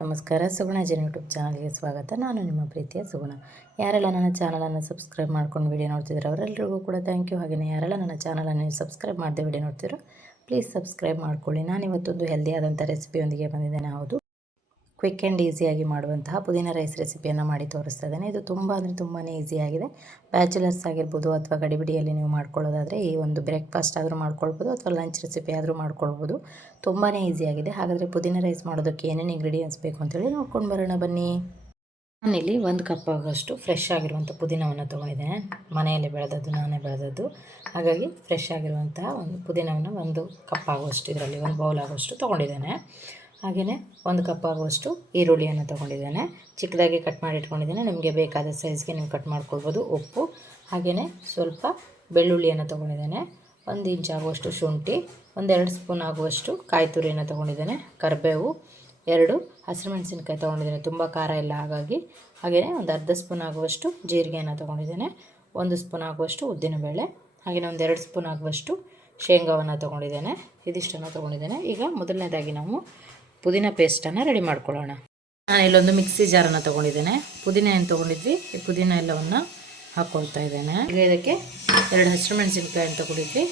ನಮಸ್ಕಾರ, ಸುಗುಣ ಜನ ಯೂಟ್ಯೂಬ್ ಚಾನಲ್ಗೆ ಸ್ವಾಗತ. ನಾನು ನಿಮ್ಮ ಪ್ರೀತಿಯ ಸುಗುಣ. ಯಾರೆಲ್ಲ ನನ್ನ ಚಾನಲನ್ನು ಸಬ್ಸ್ಕ್ರೈಬ್ ಮಾಡ್ಕೊಂಡು ವಿಡಿಯೋ ನೋಡ್ತಿದ್ರು ಅವರೆಲ್ಲರಿಗೂ ಕೂಡ ಥ್ಯಾಂಕ್ ಯು. ಹಾಗೆಯೇ ಯಾರೆಲ್ಲ ನನ್ನ ಚಾನಲನ್ನು ಸಬ್ಸ್ಕ್ರೈಬ್ ಮಾಡದೆ ವಿಡಿಯೋ ನೋಡ್ತಿರೋ ಪ್ಲೀಸ್ ಸಬ್ಸ್ಕ್ರೈಬ್ ಮಾಡ್ಕೊಳ್ಳಿ. ನಾನಿವತ್ತೊಂದು ಹೆಲ್ದಿಯಾದಂಥ ರೆಸಿಪಿಯೊಂದಿಗೆ ಬಂದಿದ್ದೇನೆ. ಹೌದು, ಕ್ವಿಕ್ ಆ್ಯಂಡ್ ಈಸಿಯಾಗಿ ಮಾಡುವಂತಹ ಪುದೀನ ರೈಸ್ ರೆಸಿಪಿಯನ್ನು ಮಾಡಿ ತೋರಿಸ್ತಾ ಇದ್ದೇನೆ. ಇದು ತುಂಬ ಅಂದರೆ ತುಂಬಾ ಈಸಿಯಾಗಿದೆ. ಬ್ಯಾಚುಲರ್ಸ್ ಆಗಿರ್ಬೋದು ಅಥವಾ ಗಡಿಬಿಡಿಯಲ್ಲಿ ನೀವು ಮಾಡ್ಕೊಳ್ಳೋದಾದರೆ ಈ ಒಂದು ಬ್ರೇಕ್ಫಾಸ್ಟ್ ಆದರೂ ಮಾಡ್ಕೊಳ್ಬೋದು ಅಥವಾ ಲಂಚ್ ರೆಸಿಪಿ ಆದರೂ ಮಾಡ್ಕೊಳ್ಬೋದು. ತುಂಬಾ ಈಸಿಯಾಗಿದೆ. ಹಾಗಾದರೆ ಪುದೀನ ರೈಸ್ ಮಾಡೋದಕ್ಕೆ ಏನೇನು ಇಂಗ್ರೀಡಿಯೆಂಟ್ಸ್ ಬೇಕು ಅಂತೇಳಿ ನೋಡ್ಕೊಂಡು ಬರೋಣ ಬನ್ನಿ. ನಾನಿಲ್ಲಿ 1 ಕಪ್ ಆಗೋಷ್ಟು ಫ್ರೆಶ್ ಆಗಿರುವಂಥ ಪುದೀನವನ್ನು ತೊಗೊಂಡಿದ್ದೇನೆ. ಮನೆಯಲ್ಲಿ ಬೆಳೆದದ್ದು, ನಾನೇ ಬೆಳೆದದ್ದು. ಹಾಗಾಗಿ ಫ್ರೆಶ್ ಆಗಿರುವಂತಹ ಒಂದು ಪುದೀನವನ್ನು 1 ಕಪ್ ಆಗುವಷ್ಟು, ಇದರಲ್ಲಿ 1 ಬೌಲ್ ಆಗುವಷ್ಟು ತೊಗೊಂಡಿದ್ದೇನೆ. ಹಾಗೆಯೇ 1 ಕಪ್ ಆಗುವಷ್ಟು ಈರುಳ್ಳಿಯನ್ನು ತೊಗೊಂಡಿದ್ದೇನೆ. ಚಿಕ್ಕದಾಗಿ ಕಟ್ ಮಾಡಿ ಇಟ್ಕೊಂಡಿದ್ದೇನೆ. ನಿಮಗೆ ಬೇಕಾದ ಸೈಜ್ಗೆ ನೀವು ಕಟ್ ಮಾಡ್ಕೊಳ್ಬೋದು. ಉಪ್ಪು, ಹಾಗೆಯೇ ಸ್ವಲ್ಪ ಬೆಳ್ಳುಳ್ಳಿಯನ್ನು ತೊಗೊಂಡಿದ್ದೇನೆ. 1 ಇಂಚ್ ಆಗುವಷ್ಟು ಶುಂಠಿ, 1-2 ಸ್ಪೂನ್ ಆಗುವಷ್ಟು ಕಾಯಿ ತುರಿಯನ್ನು ತೊಗೊಂಡಿದ್ದೇನೆ. ಕರಿಬೇವು, 2 ಹಸಿರುಮೆಣಸಿನಕಾಯಿ ತೊಗೊಂಡಿದ್ದೇನೆ. ತುಂಬ ಖಾರ ಇಲ್ಲ ಹಾಗಾಗಿ. ಹಾಗೆಯೇ 1 ಅರ್ಧ ಸ್ಪೂನ್ ಆಗುವಷ್ಟು ಜೀರಿಗೆಯನ್ನು ತೊಗೊಂಡಿದ್ದೇನೆ. 1 ಸ್ಪೂನ್ ಆಗುವಷ್ಟು ಉದ್ದಿನಬೇಳೆ, ಹಾಗೆಯೇ 1-2 ಸ್ಪೂನ್ ಆಗುವಷ್ಟು ಶೇಂಗಾವನ್ನು ತೊಗೊಂಡಿದ್ದೇನೆ. ಇದಿಷ್ಟನ್ನು ತೊಗೊಂಡಿದ್ದೇನೆ. ಈಗ ಮೊದಲನೇದಾಗಿ ನಾವು ಪುದೀನ ಪೇಸ್ಟನ್ನು ರೆಡಿ ಮಾಡ್ಕೊಳ್ಳೋಣ. ನಾನು ಇಲ್ಲೊಂದು ಮಿಕ್ಸಿ ಜಾರನ್ನು ತೊಗೊಂಡಿದ್ದೇನೆ. ಪುದೀನ ಏನು ತೊಗೊಂಡಿದ್ವಿ, ಈ ಪುದೀನ ಎಲ್ಲವನ್ನು ಹಾಕ್ಕೊಳ್ತಾ ಇದ್ದೇನೆ. ಈಗ ಇದಕ್ಕೆ 2 ಹಸಿರುಮೆಣಸಿನಕಾಯನ್ನು ತೊಗೊಂಡಿದ್ವಿ,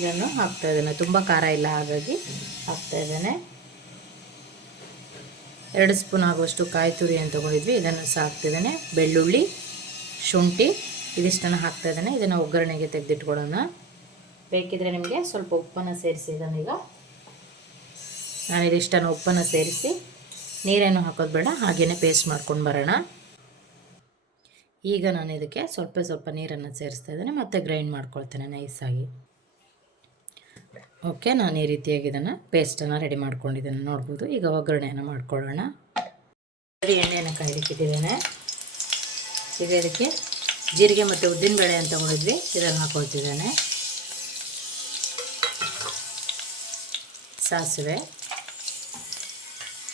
ಇದನ್ನು ಹಾಕ್ತಾ ಇದ್ದೇನೆ. ತುಂಬ ಖಾರ ಇಲ್ಲ ಹಾಗಾಗಿ ಹಾಕ್ತಾ ಇದ್ದೇನೆ. 2 ಸ್ಪೂನ್ ಆಗುವಷ್ಟು ಕಾಯಿ ತುರಿಯನ್ನು ತೊಗೊಂಡಿದ್ವಿ, ಇದನ್ನು ಸಹ ಹಾಕ್ತಿದ್ದೇನೆ. ಬೆಳ್ಳುಳ್ಳಿ, ಶುಂಠಿ ಇದಿಷ್ಟನ್ನು ಹಾಕ್ತಾ ಇದ್ದೇನೆ. ಇದನ್ನು ಒಗ್ಗರಣೆಗೆ ತೆಗೆದಿಟ್ಕೊಳ್ಳೋಣ. ಬೇಕಿದ್ರೆ ನಿಮಗೆ ಸ್ವಲ್ಪ ಉಪ್ಪನ್ನು ಸೇರಿಸಿ, ಇದನ್ನೀಗ ನಾನಿದಿಷ್ಟನ್ನು ಉಪ್ಪನ್ನು ಸೇರಿಸಿ, ನೀರೇನು ಹಾಕೋದು ಬೇಡ, ಹಾಗೆಯೇ ಪೇಸ್ಟ್ ಮಾಡ್ಕೊಂಡು ಬರೋಣ. ಈಗ ನಾನು ಇದಕ್ಕೆ ಸ್ವಲ್ಪ ನೀರನ್ನು ಸೇರಿಸ್ತಾ ಇದ್ದೇನೆ, ಮತ್ತು ಗ್ರೈಂಡ್ ಮಾಡ್ಕೊಳ್ತೇನೆ ನೈಸಾಗಿ. ಓಕೆ, ನಾನು ಈ ರೀತಿಯಾಗಿ ಇದನ್ನು ಪೇಸ್ಟನ್ನು ರೆಡಿ ಮಾಡ್ಕೊಂಡಿದ್ದೇನೆ, ನೋಡ್ಬೋದು. ಈಗ ಒಗ್ಗರಣೆಯನ್ನು ಮಾಡ್ಕೊಳ್ಳೋಣ. ಎಣ್ಣೆಯನ್ನು ಕಾಯ್ಲಿಕ್ಕಿಟ್ಟಿದ್ದೇನೆ. ಈಗ ಇದಕ್ಕೆ ಜೀರಿಗೆ ಮತ್ತು ಉದ್ದಿನಬೇಳೆ ಅಂತ ತಗೊಂಡಿದ್ವಿ, ಇದನ್ನು ಹಾಕೊಳ್ತಿದ್ದೇನೆ. ಸಾಸಿವೆ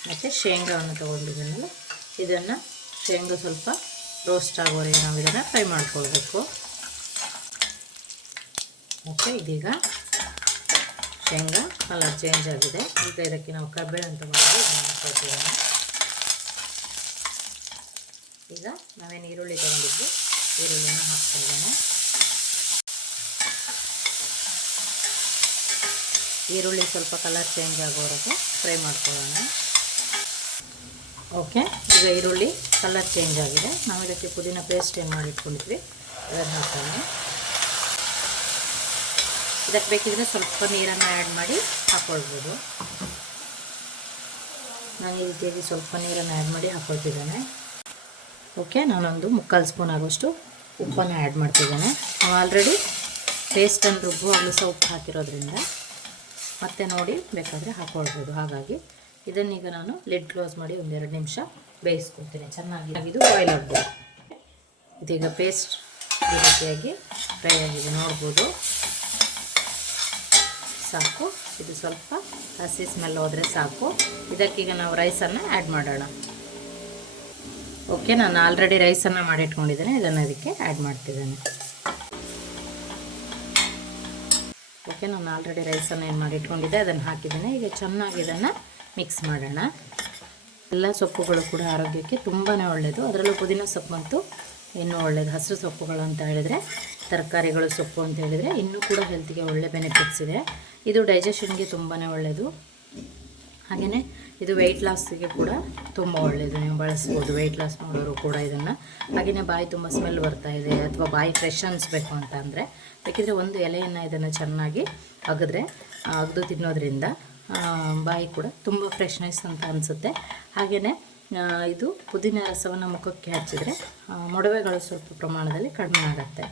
ಮತ್ತು ಶೇಂಗಾವನ್ನು ತೊಗೊಂಡಿದ್ದೀನಲ್ಲ, ಇದನ್ನು ಶೇಂಗಾ ಸ್ವಲ್ಪ ರೋಸ್ಟ್ ಆಗೋವರೆಗೆ ನಾವು ಇದನ್ನು ಫ್ರೈ ಮಾಡ್ಕೊಳ್ಬೇಕು. ಓಕೆ, ಇದೀಗ ಶೇಂಗಾ ಕಲರ್ ಚೇಂಜ್ ಆಗಿದೆ. ಈಗ ಇದಕ್ಕೆ ನಾವು ಕರಿಬೇವನ್ನು ತೊಗೊಂಡು ಹಾಕ್ಕೊಳ್ತಿದ್ದೇನೆ. ಈಗ ನಾವೇನು ಈರುಳ್ಳಿ ತೊಗೊಂಡಿದ್ವಿ, ಈರುಳ್ಳಿಯನ್ನು ಹಾಕ್ತಿದ್ದೇನೆ. ಈರುಳ್ಳಿ ಸ್ವಲ್ಪ ಕಲರ್ ಚೇಂಜ್ ಆಗೋವರೆಗೆ ಫ್ರೈ ಮಾಡ್ಕೊಳ್ಳೋಣ. ಓಕೆ, ಈಗ ಈರುಳ್ಳಿ ಕಲರ್ ಚೇಂಜ್ ಆಗಿದೆ. ನಾವು ಇದಕ್ಕೆ ಪುದೀನ ಪೇಸ್ಟ್ ಏನು ಮಾಡಿಟ್ಕೊಂಡಿದ್ವಿ ಅದನ್ನು ಹಾಕೋಣ. ಇದಕ್ಕೆ ಬೇಕಿದ್ರೆ ಸ್ವಲ್ಪ ನೀರನ್ನು ಆ್ಯಡ್ ಮಾಡಿ ಹಾಕ್ಕೊಳ್ಬೋದು. ನಾನು ಈ ರೀತಿಯಾಗಿ ಸ್ವಲ್ಪ ನೀರನ್ನು ಆ್ಯಡ್ ಮಾಡಿ ಹಾಕ್ಕೊಳ್ತಿದ್ದೇನೆ. ಓಕೆ, ನಾನೊಂದು 3/4 ಸ್ಪೂನ್ ಆಗೋಷ್ಟು ಉಪ್ಪನ್ನು ಆ್ಯಡ್ ಮಾಡ್ತಿದ್ದೇನೆ. ನಾವು ಆಲ್ರೆಡಿ ಪೇಸ್ಟನ್ನು ರುಬ್ಬುವಾಗಲೂ ಸಹ ಉಪ್ಪು ಹಾಕಿರೋದ್ರಿಂದ ಮತ್ತೆ ನೋಡಿ ಬೇಕಾದರೆ ಹಾಕ್ಕೊಳ್ಬೋದು. ಹಾಗಾಗಿ ಇದನ್ನೀಗ ನಾನು ಲಿಡ್ ಕ್ಲೋಸ್ ಮಾಡಿ 1-2 ನಿಮಿಷ ಬೇಯಿಸ್ಕೊಳ್ತೀನಿ. ಚೆನ್ನಾಗಿ ಇದು ಬಾಯ್ಲ್ ಆಗ್ಬೋದು. ಇದೀಗ ಪೇಸ್ಟ್ ಈ ರೀತಿಯಾಗಿ ಫ್ರೈ ಆಗಿದೆ, ನೋಡ್ಬೋದು. ಸಾಕು, ಇದು ಸ್ವಲ್ಪ ಹಸಿ ಸ್ಮೆಲ್ ಹೋದರೆ ಸಾಕು. ಇದಕ್ಕೀಗ ನಾವು ರೈಸನ್ನು ಆ್ಯಡ್ ಮಾಡೋಣ. ಓಕೆ, ನಾನು ಆಲ್ರೆಡಿ ರೈಸನ್ನು ಮಾಡಿಟ್ಕೊಂಡಿದ್ದೇನೆ, ಇದನ್ನು ಇದಕ್ಕೆ ಆ್ಯಡ್ ಮಾಡ್ತಿದ್ದೇನೆ. ಓಕೆ, ನಾನು ಆಲ್ರೆಡಿ ರೈಸನ್ನು ಏನು ಮಾಡಿಟ್ಕೊಂಡಿದ್ದೆ ಅದನ್ನು ಹಾಕಿದ್ದೇನೆ. ಈಗ ಚೆನ್ನಾಗಿ ಇದನ್ನು ಮಿಕ್ಸ್ ಮಾಡೋಣ. ಎಲ್ಲ ಸೊಪ್ಪುಗಳು ಕೂಡ ಆರೋಗ್ಯಕ್ಕೆ ತುಂಬಾ ಒಳ್ಳೆಯದು. ಅದರಲ್ಲೂ ಪುದೀನ ಸೊಪ್ಪಂತೂ ಇನ್ನೂ ಒಳ್ಳೆಯದು. ಹಸಿರು ಸೊಪ್ಪುಗಳು ಅಂತ ಹೇಳಿದರೆ, ತರಕಾರಿಗಳು, ಸೊಪ್ಪು ಅಂತ ಹೇಳಿದರೆ ಇನ್ನೂ ಕೂಡ ಹೆಲ್ತಿಗೆ ಒಳ್ಳೆ ಬೆನಿಫಿಟ್ಸ್ ಇದೆ. ಇದು ಡೈಜೆಷನ್ಗೆ ತುಂಬಾ ಒಳ್ಳೆಯದು. ಹಾಗೆಯೇ ಇದು ವೆಯ್ಟ್ ಲಾಸ್ಗೆ ಕೂಡ ತುಂಬ ಒಳ್ಳೆಯದು, ನೀವು ಬಳಸ್ಬೋದು ವೆಯ್ಟ್ ಲಾಸ್ ಮಾಡೋರು ಕೂಡ ಇದನ್ನು. ಹಾಗೆಯೇ ಬಾಯಿ ತುಂಬ ಸ್ಮೆಲ್ ಬರ್ತಾ ಇದೆ ಅಥವಾ ಬಾಯಿ ಫ್ರೆಶ್ ಅನಿಸ್ಬೇಕು ಅಂತ ಅಂದರೆ ಬೇಕಿದ್ರೆ ಒಂದು ಎಲೆಯನ್ನು ಇದನ್ನು ಚೆನ್ನಾಗಿ ಅಗೆದು ತಿನ್ನೋದ್ರಿಂದ ಬಾಯಿ ಕೂಡ ತುಂಬ ಫ್ರೆಶ್ನೆಸ್ ಅಂತ ಅನಿಸುತ್ತೆ. ಹಾಗೆಯೇ ಇದು ಪುದೀನ ರಸವನ್ನು ಮುಖಕ್ಕೆ ಹಚ್ಚಿದರೆ ಮೊಡವೆಗಳು ಸ್ವಲ್ಪ ಪ್ರಮಾಣದಲ್ಲಿ ಕಡಿಮೆ ಆಗುತ್ತೆ.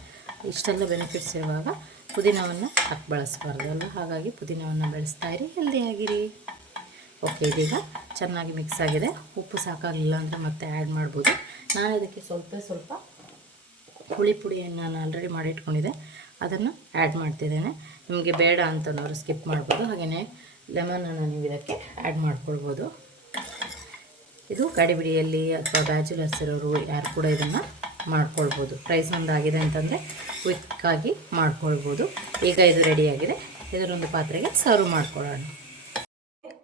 ಇಷ್ಟೆಲ್ಲ ಬೆನಿಫಿಟ್ಸ್ ಇರುವಾಗ ಪುದೀನವನ್ನು ಹಾಕಿ ಬಳಸಬಾರ್ದು ಅಲ್ಲ. ಹಾಗಾಗಿ ಪುದೀನವನ್ನು ಬೆಳೆಸ್ತಾ ಇರಿ, ಹೆಲ್ದಿಯಾಗಿರಿ. ಓಕೆ, ಇದೀಗ ಚೆನ್ನಾಗಿ ಮಿಕ್ಸ್ ಆಗಿದೆ. ಉಪ್ಪು ಸಾಕಾಗಲಿಲ್ಲ ಅಂದರೆ ಮತ್ತೆ ಆ್ಯಡ್ ಮಾಡ್ಬೋದು. ನಾನು ಇದಕ್ಕೆ ಸ್ವಲ್ಪ ಹುಳಿ ಪುಡಿಯನ್ನು ನಾನು ಆಲ್ರೆಡಿ ಮಾಡಿಟ್ಕೊಂಡಿದ್ದೆ, ಅದನ್ನು ಆ್ಯಡ್ ಮಾಡ್ತಿದ್ದೇನೆ. ನಿಮಗೆ ಬೇಡ ಅಂತನವರು ಸ್ಕಿಪ್ ಮಾಡ್ಬೋದು. ಹಾಗೆಯೇ ಲೆಮನನ್ನು ನೀವು ಇದಕ್ಕೆ ಆ್ಯಡ್ ಮಾಡ್ಕೊಳ್ಬೋದು. ಇದು ಗಡಿಬಿಡಿಯಲ್ಲಿ ಅಥವಾ ಬ್ಯಾಚುಲರ್ಸ್ ಇರೋರು ಯಾರು ಕೂಡ ಇದನ್ನು ಮಾಡ್ಕೊಳ್ಬೋದು. ಪ್ರೈಸ್ ಒಂದಾಗಿದೆ ಅಂತಂದರೆ ಕ್ವಿಕ್ಕಾಗಿ ಮಾಡ್ಕೊಳ್ಬೋದು. ಈಗ ಇದು ರೆಡಿಯಾಗಿದೆ. ಇದರೊಂದು ಪಾತ್ರೆಗೆ ಸರ್ವ್ ಮಾಡ್ಕೊಳ್ಳೋಣ.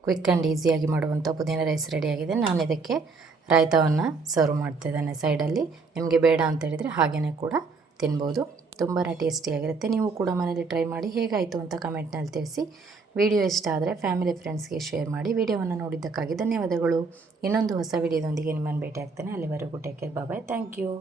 ಕ್ವಿಕ್ ಆ್ಯಂಡ್ ಈಸಿಯಾಗಿ ಮಾಡುವಂಥ ಪುದೀನ ರೈಸ್ ರೆಡಿಯಾಗಿದೆ. ನಾನು ಇದಕ್ಕೆ ರಾಯ್ತಾವನ್ನು ಸರ್ವ್ ಮಾಡ್ತಿದ್ದೇನೆ ಸೈಡಲ್ಲಿ. ನಿಮಗೆ ಬೇಡ ಅಂತ ಹೇಳಿದರೆ ಹಾಗೆಯೇ ಕೂಡ ತಿನ್ಬೋದು. ತುಂಬಾ ಟೇಸ್ಟಿಯಾಗಿರುತ್ತೆ. ನೀವು ಕೂಡ ಮನೇಲಿ ಟ್ರೈ ಮಾಡಿ ಹೇಗಾಯಿತು ಅಂತ ಕಮೆಂಟ್ನಲ್ಲಿ ತಿಳಿಸಿ. ವಿಡಿಯೋ ಇಷ್ಟ ಆದರೆ ಫ್ಯಾಮಿಲಿ ಫ್ರೆಂಡ್ಸ್ಗೆ ಶೇರ್ ಮಾಡಿ. ವಿಡಿಯೋವನ್ನು ನೋಡಿದ್ದಕ್ಕಾಗಿ ಧನ್ಯವಾದಗಳು. ಇನ್ನೊಂದು ಹೊಸ ವಿಡಿಯೋದೊಂದಿಗೆ ನಿಮ್ಮನ್ನು ಭೇಟಿ ಆಗ್ತೇನೆ. ಅಲ್ಲಿವರೆಗೂ take care, bye. Thank you.